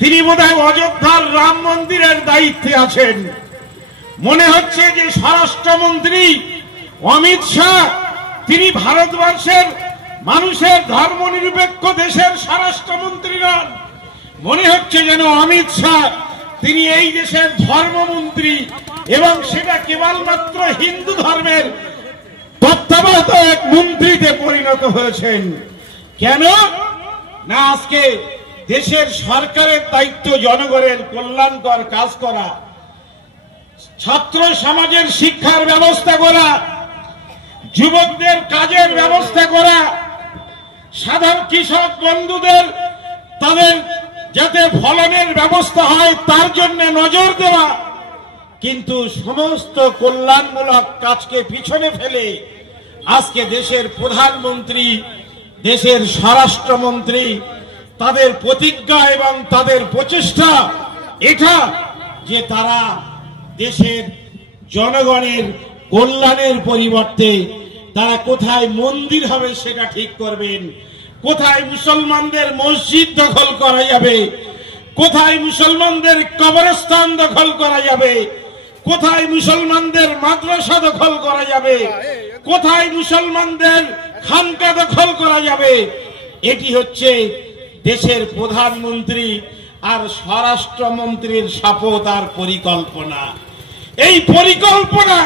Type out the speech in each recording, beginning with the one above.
তিনি বোধহয় অযোধ্যার রাম মন্দিরের দায়িত্বে আছেন। মনে হচ্ছে যে স্বরাষ্ট্রমন্ত্রী অমিত শাহ তিনি ভারতবর্ষের মানুষের ধর্মনিরপেক্ষ দেশের স্বরাষ্ট্রমন্ত্রী নন। মনে হচ্ছে যেন অমিত শাহ তিনি এই দেশের ধর্মমন্ত্রী, এবং সেটা কেবলমাত্র হিন্দু ধর্মের তত্ত্বাবধায়ক এক মন্ত্রীতে পরিণত হয়েছেন। কেন না, আজকে দেশের সরকারের দায়িত্ব জনগণের কল্যাণকর কাজ করা, ছাত্র সমাজের শিক্ষার ব্যবস্থা করা, যুবকদের কাজের ব্যবস্থা করা, সাধারণ কৃষক বন্ধুদের তাদের যাতে ফলনের ব্যবস্থা হয় তার জন্য নজর দেওয়া। কিন্তু সমস্ত কল্যাণমূলক কাজকে পিছনে ফেলে আজকে দেশের প্রধানমন্ত্রী, দেশের স্বরাষ্ট্রমন্ত্রী তাদের প্রতিজ্ঞা এবং তাদের প্রচেষ্টা এটা যে তারা দেশের জনগণের কল্যাণের পরিবর্তে তারা কোথায় মন্দির হবে সেটা ঠিক করবেন, কোথায় মুসলমানদের মসজিদ দখল করা যাবে, কোথায় মুসলমানদের কবরস্থান দখল করা যাবে, কোথায় মুসলমানদের মাদ্রাসা দখল করা যাবে, কোথায় মুসলমানদের খানকা দখল করা যাবে। এটি হচ্ছে দেশের প্রধানমন্ত্রী আর স্বরাষ্ট্রমন্ত্রীর শপথ আর পরিকল্পনা। এই পরিকল্পনা,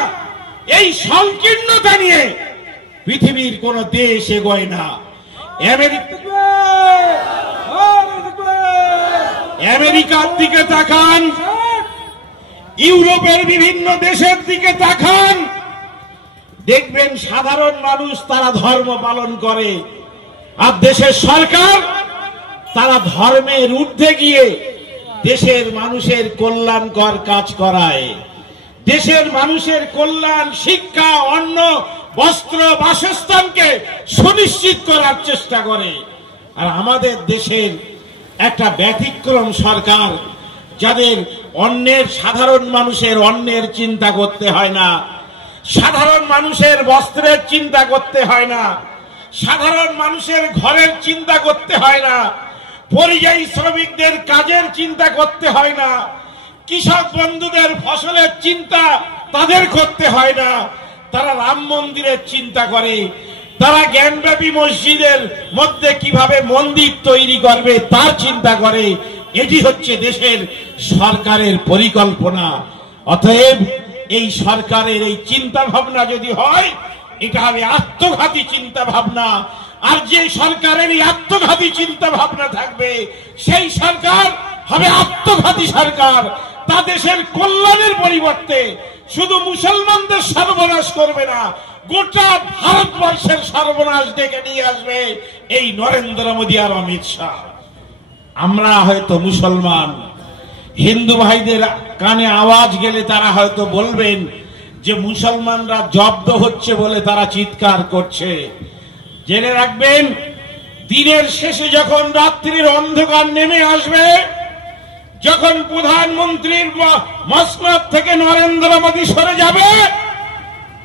এই সংকীর্ণতা নিয়ে পৃথিবীর কোন দেশ এগোয় না। আমেরিকার দিকে তাকান, ইউরোপের বিভিন্ন দেশের দিকে তাকান, দেখবেন সাধারণ মানুষ তারা ধর্ম পালন করে, আর দেশের সরকার তারা ধর্মের ঊর্ধ্বে গিয়ে দেশের মানুষের কল্যাণকর কাজ করায়, দেশের মানুষের কল্যাণ, শিক্ষা, অন্ন, বস্ত্র, বাসস্থানকে সুনিশ্চিত করার চেষ্টা করে। আর আমাদের দেশের একটা ব্যতিক্রম সরকার, যাদের অন্যের সাধারণ মানুষের অন্যের চিন্তা করতে হয় না, সাধারণ মানুষের বস্ত্রের চিন্তা করতে হয় না, সাধারণ মানুষের ঘরের চিন্তা করতে হয় না, পরিযায়ী শ্রমিকদের কাজের চিন্তা করতে হয় না, কৃষক বন্ধুদের ফসলের চিন্তা তাদের করতে হয় না। তারা রাম মন্দিরের চিন্তা করে, তারা জ্ঞানব্যাপী মসজিদের মধ্যে কিভাবে মন্দির তৈরি করবে তার চিন্তা করে। এটি হচ্ছে দেশের সরকারের পরিকল্পনা। অতএব এই সরকারের এই চিন্তা ভাবনা যদি হয়, এটা হবে আত্মঘাতী চিন্তা ভাবনা। আর যে সরকারের এই আত্মঘাতী চিন্তা ভাবনা থাকবে, সেই সরকার হবে আত্মঘাতী সরকার। তা দেশের কল্যাণের পরিবর্তে শুধু মুসলমানদের সর্বনাশ করবে না, গোটা ভারতবর্ষের সর্বনাশ ডেকে নিয়ে আসবে এই নরেন্দ্র মোদী আর অমিত শাহ। আমরা হয়তো মুসলমান, হিন্দু ভাইদের কানে আওয়াজ গেলে তারা হয়তো বলবেন যে মুসলমানরা জব্দ হচ্ছে বলে তারা চিৎকার করছে। জেনে রাখবেন, দিনের শেষে যখন রাত্রির অন্ধকার নেমে আসবে, যখন প্রধানমন্ত্রীর মসনদ থেকে নরেন্দ্র মোদী সরে যাবে,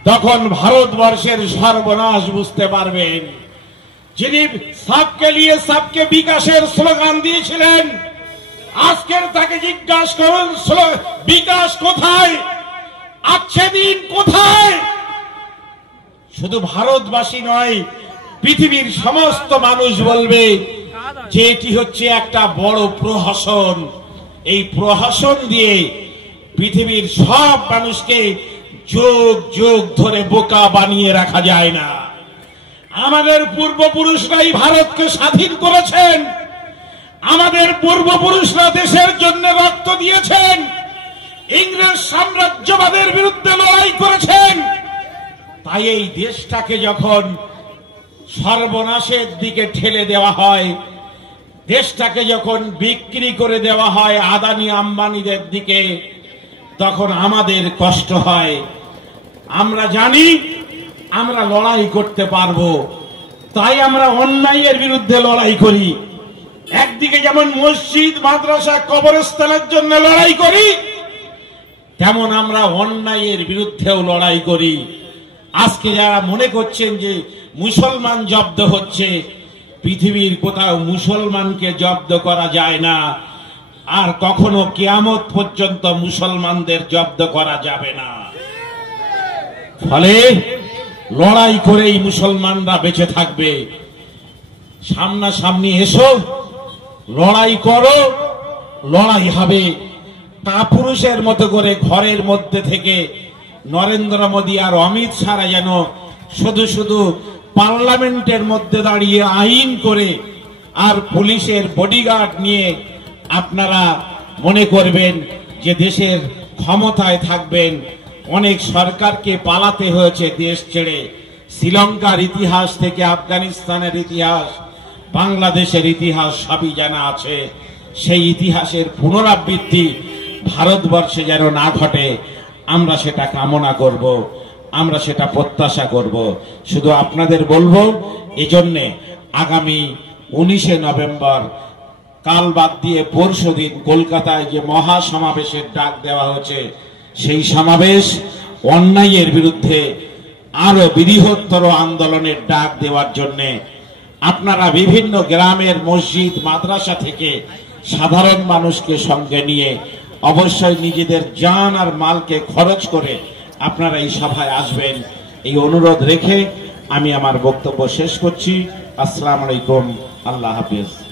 তখন ভারতবর্ষের সর্বনাশ বুঝতে পারবেন। যিনি সবকে লিয়ে সবকে বিকাশের স্লোগান দিয়েছিলেন, আজকের তাকে জিজ্ঞাসা করুন বিকাশ কোথায়, আছে দিন কোথায়? শুধু ভারতবাসী নয়, পৃথিবীর সমস্ত মানুষ বলবে যে এটি হচ্ছে একটা বড় প্রহসন। এই প্রহসন দিয়ে পৃথিবীর সব মানুষকে যুগ যুগ ধরে বোকা বানিয়ে রাখা যায় না। আমাদের পূর্বপুরুষরাই ভারতকে স্বাধীন করেছেন, আমাদের পূর্বপুরুষরা দেশের জন্য রক্ত দিয়েছেন, ইংরেজ সাম্রাজ্যবাদের বিরুদ্ধে লড়াই করেছেন। তাই এই দেশটাকে যখন সর্বনাশের দিকে ঠেলে দেওয়া হয়, দেশটাকে যখন বিক্রি করে দেওয়া হয় আদানি আম্বানিদের দিকে, তখন আমাদের কষ্ট হয়। আমরা জানি আমরা লড়াই করতে পারবো, তাই আমরা অন্যায়ের বিরুদ্ধে লড়াই করি। একদিকে যেমন মসজিদ, মাদ্রাসা, কবরস্থানের জন্য লড়াই করি, তেমন আমরা অন্যায়ের বিরুদ্ধেও লড়াই করি। আজকে যারা মনে করছেন যে মুসলমান জব্দ হচ্ছে, পৃথিবীর কোথাও মুসলমানকে জব্দ করা যায় না। আর কখনো কিয়ামত পর্যন্ত মুসলমানদের জব্দ করা যাবে না। ফলে লড়াই করেই মুসলমানরা বেঁচে থাকবে। সামনাসামনি এসো, লড়াই করো, লড়াই হবে। কাপুরুষের মতো করে ঘরের মধ্যে থেকে নরেন্দ্র মোদী আর অমিত শাহ যেন শুধু শুধু পার্লামেন্টের মধ্যে দাঁড়িয়ে আইন করে আর পুলিশের বডিগার্ড নিয়ে আপনারা মনে করবেন যে দেশের ক্ষমতায় থাকবেন। অনেক সরকারকে পালাতে হয়েছে দেশ ছেড়ে। শ্রীলঙ্কার ইতিহাস থেকে আফগানিস্তানের ইতিহাস, বাংলাদেশের ইতিহাস সবই জানা আছে। সেই ইতিহাসের পুনরাবৃত্তি ভারতবর্ষে যেন না ঘটে, আমরা সেটা কামনা করব, আমরা সেটা প্রত্যাশা করব। শুধু আপনাদের বলবো, এজন্যে আগামী 19শে নভেম্বর, কাল বাদ দিয়ে পরশু দিন কলকাতায় যে মহা সমাবেশের ডাক দেওয়া হয়েছে, সেই সমাবেশ অন্যায়ের বিরুদ্ধে আরো বৃহত্তর আন্দোলনের ডাক দেওয়ার জন্য আপনারা বিভিন্ন গ্রামের মসজিদ মাদ্রাসা থেকে সাধারণ মানুষকে সঙ্গে নিয়ে অবশ্যই নিজেদের জান আর মালকে খরচ করে আপনারা এই সভায় আসবেন, এই অনুরোধ রেখে আমি আমার বক্তব্য শেষ করছি। আসসালামু আলাইকুম, আল্লাহ হাফিজ।